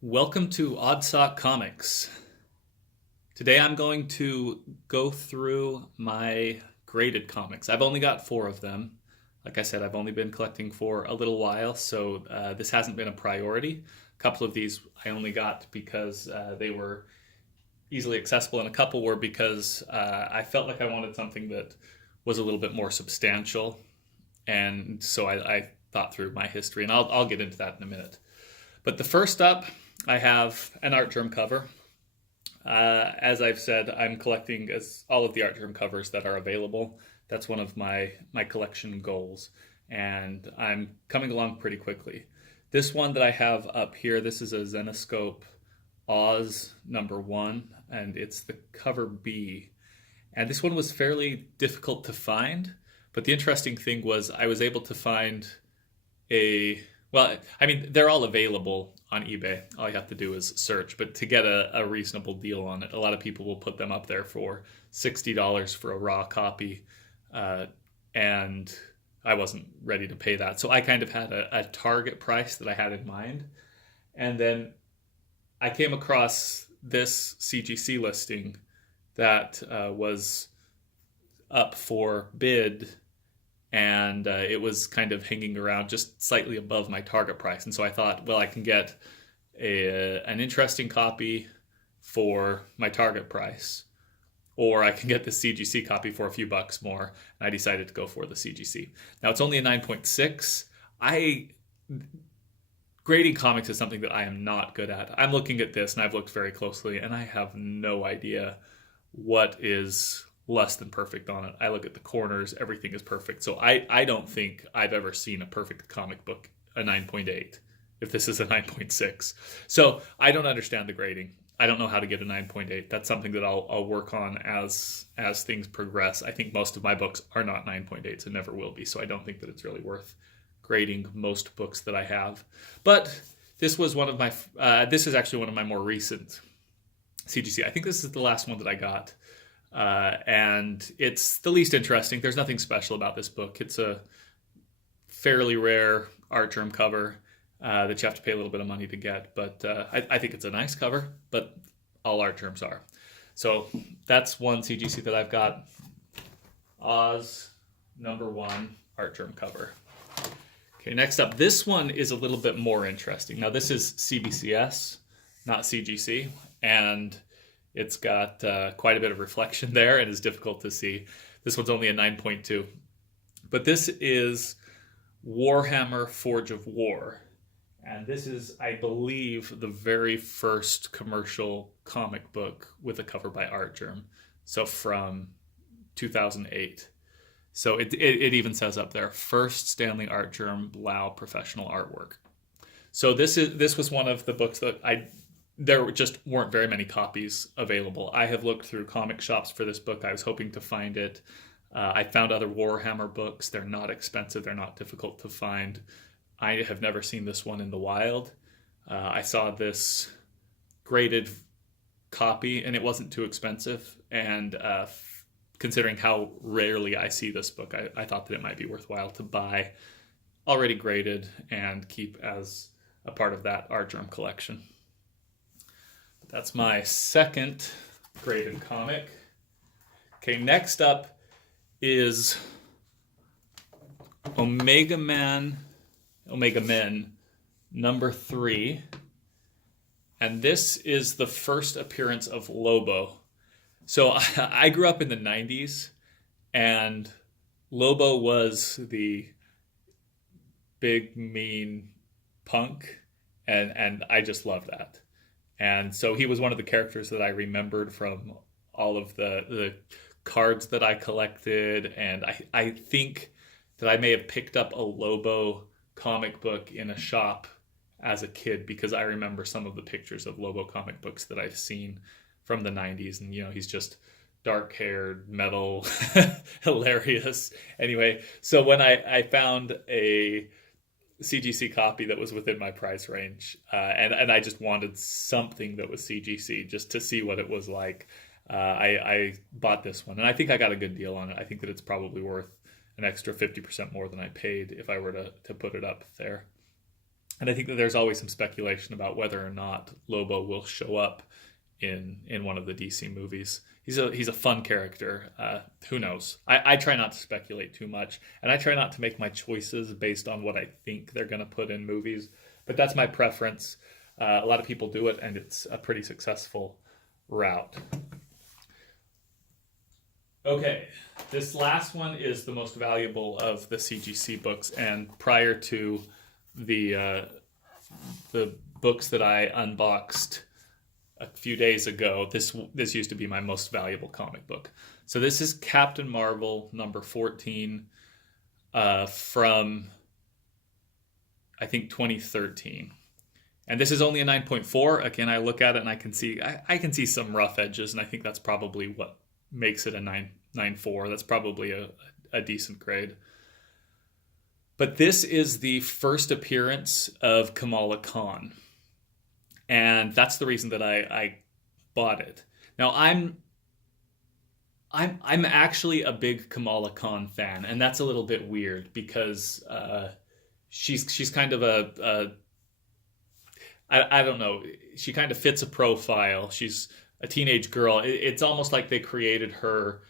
Welcome to Odd Sock Comics. Today I'm going to go through my graded comics. I've only got four of them. Like I said, I've only been collecting for a little while, so this hasn't been a priority. A couple of these I only got because they were easily accessible, and a couple were because I felt like I wanted something that was a little bit more substantial. And so I thought through my history, and I'll get into that in a minute. But the first up, I have an art germ cover. As I've said, I'm collecting all of the art germ covers that are available. That's one of my collection goals, and I'm coming along pretty quickly. This one that I have up here, this is a Zenescope Oz #1, and it's the cover B. And this one was fairly difficult to find, but the interesting thing was I was able to find they're all available on eBay. All you have to do is search, but to get a reasonable deal on it, a lot of people will put them up there for $60 for a raw copy, and I wasn't ready to pay that. So I kind of had a target price that I had in mind, and then I came across this CGC listing that was up for bid, and it was kind of hanging around just slightly above my target price. And so I thought, well, I can get an interesting copy for my target price, or I can get the CGC copy for a few bucks more. And I decided to go for the CGC. Now it's only a 9.6. Grading comics is something that I am not good at. I'm looking at this and I've looked very closely, and I have no idea what is less than perfect on it. I look at the corners, everything is perfect. So I don't think I've ever seen a perfect comic book, a 9.8, if this is a 9.6. So I don't understand the grading. I don't know how to get a 9.8. That's something that I'll work on as things progress. I think most of my books are not 9.8s and never will be. So I don't think that it's really worth grading most books that I have. But this was this is actually one of my more recent CGC. I think this is the last one that I got. And it's the least interesting. There's nothing special about this book. It's a fairly rare art germ cover that you have to pay a little bit of money to get. But I think it's a nice cover, but all art germs are. So that's one CGC that I've got. Oz #1 art germ cover. Okay, next up, this one is a little bit more interesting. Now this is CBCS, not CGC, and it's got quite a bit of reflection there and is difficult to see. This one's only a 9.2. But this is Warhammer Forge of War. And this is, I believe, the very first commercial comic book with a cover by Art Germ. So from 2008. So it even says up there, first Stanley Art Germ Blau professional artwork. So this was one of the books that there just weren't very many copies available. I have looked through comic shops for this book. I was hoping to find it. I found other Warhammer books. They're not expensive. They're not difficult to find. I have never seen this one in the wild. I saw this graded copy, and it wasn't too expensive. And considering how rarely I see this book, I thought that it might be worthwhile to buy already graded and keep as a part of that art germ collection. That's my second graded comic. Okay, next up is Omega Men #3. And this is the first appearance of Lobo. So I grew up in the 90s, and Lobo was the big, mean punk, and I just love that. And so he was one of the characters that I remembered from all of the cards that I collected. And I think that I may have picked up a Lobo comic book in a shop as a kid, because I remember some of the pictures of Lobo comic books that I've seen from the 90s. And, he's just dark-haired, metal, hilarious. Anyway, so when I found a CGC copy that was within my price range, and I just wanted something that was CGC just to see what it was like. I bought this one, and I think I got a good deal on it. I think that it's probably worth an extra 50% more than I paid if I were to put it up there. And I think that there's always some speculation about whether or not Lobo will show up in one of the DC movies. He's a fun character. Who knows? I try not to speculate too much, and I try not to make my choices based on what I think they're going to put in movies. But that's my preference. A lot of people do it, and it's a pretty successful route. Okay, this last one is the most valuable of the CGC books, and prior to the books that I unboxed a few days ago, this used to be my most valuable comic book. So this is Captain Marvel number 14 from, I think, 2013. And this is only a 9.4. Again, I look at it and I can see some rough edges, and I think that's probably what makes it a 9.4. That's probably a decent grade. But this is the first appearance of Kamala Khan. And that's the reason that I bought it. Now I'm actually a big Kamala Khan fan, and that's a little bit weird because she's kind of I don't know. She kind of fits a profile. She's a teenage girl. It's almost like they created her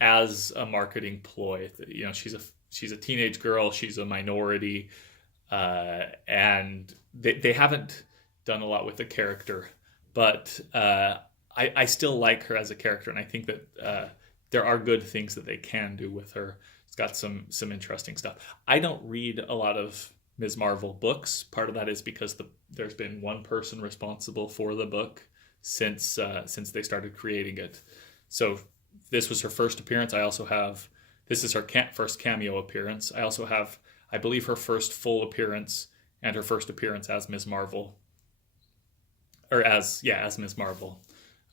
as a marketing ploy. You know, she's a teenage girl. She's a minority, and they haven't done a lot with the character. But I still like her as a character, and I think that there are good things that they can do with her. It's got some interesting stuff. I don't read a lot of Ms. Marvel books. Part of that is because there's been one person responsible for the book since they started creating it. So this was her first appearance. This is her first cameo appearance. I also have, I believe, her first full appearance and her first appearance as Ms. Marvel. As Ms. Marvel.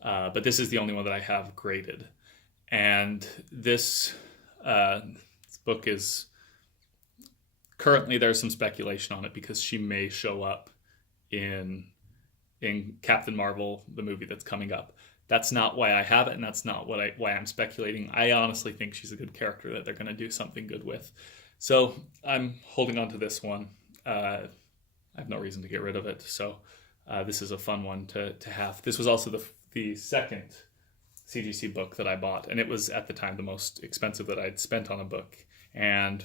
But this is the only one that I have graded. And this book is... Currently, there's some speculation on it because she may show up in Captain Marvel, the movie that's coming up. That's not why I have it, and that's not why I'm speculating. I honestly think she's a good character that they're going to do something good with. So I'm holding on to this one. I have no reason to get rid of it. So this is a fun one to have. This was also the second CGC book that I bought, and it was at the time the most expensive that I'd spent on a book. And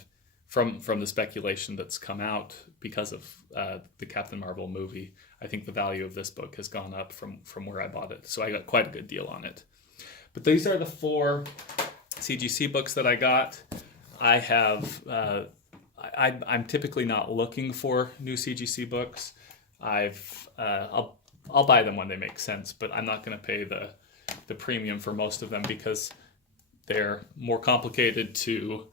from the speculation that's come out because of the Captain Marvel movie, I think the value of this book has gone up from where I bought it. So I got quite a good deal on it. But these are the 4 CGC books that I got. I have... I'm typically not looking for new CGC books. I'll buy them when they make sense, but I'm not going to pay the premium for most of them because they're more complicated to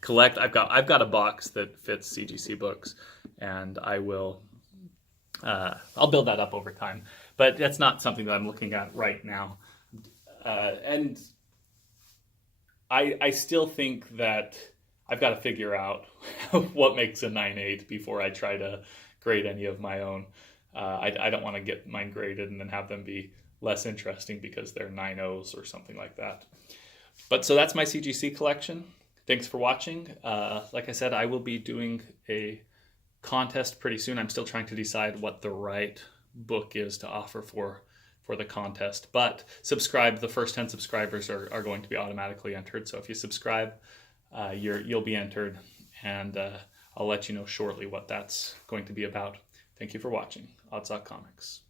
collect. I've got a box that fits CGC books, and I'll build that up over time. But that's not something that I'm looking at right now. And I still think that I've got to figure out what makes a 9.8 before I try to grade any of my own. I don't want to get mine graded and then have them be less interesting because they're 9.0s or something like that. But so that's my CGC collection. Thanks for watching. Like I said, I will be doing a contest pretty soon. I'm still trying to decide what the right book is to offer for the contest. But subscribe. The first 10 subscribers are going to be automatically entered. So if you subscribe, you'll be entered. And I'll let you know shortly what that's going to be about. Thank you for watching. Oddsock Comics.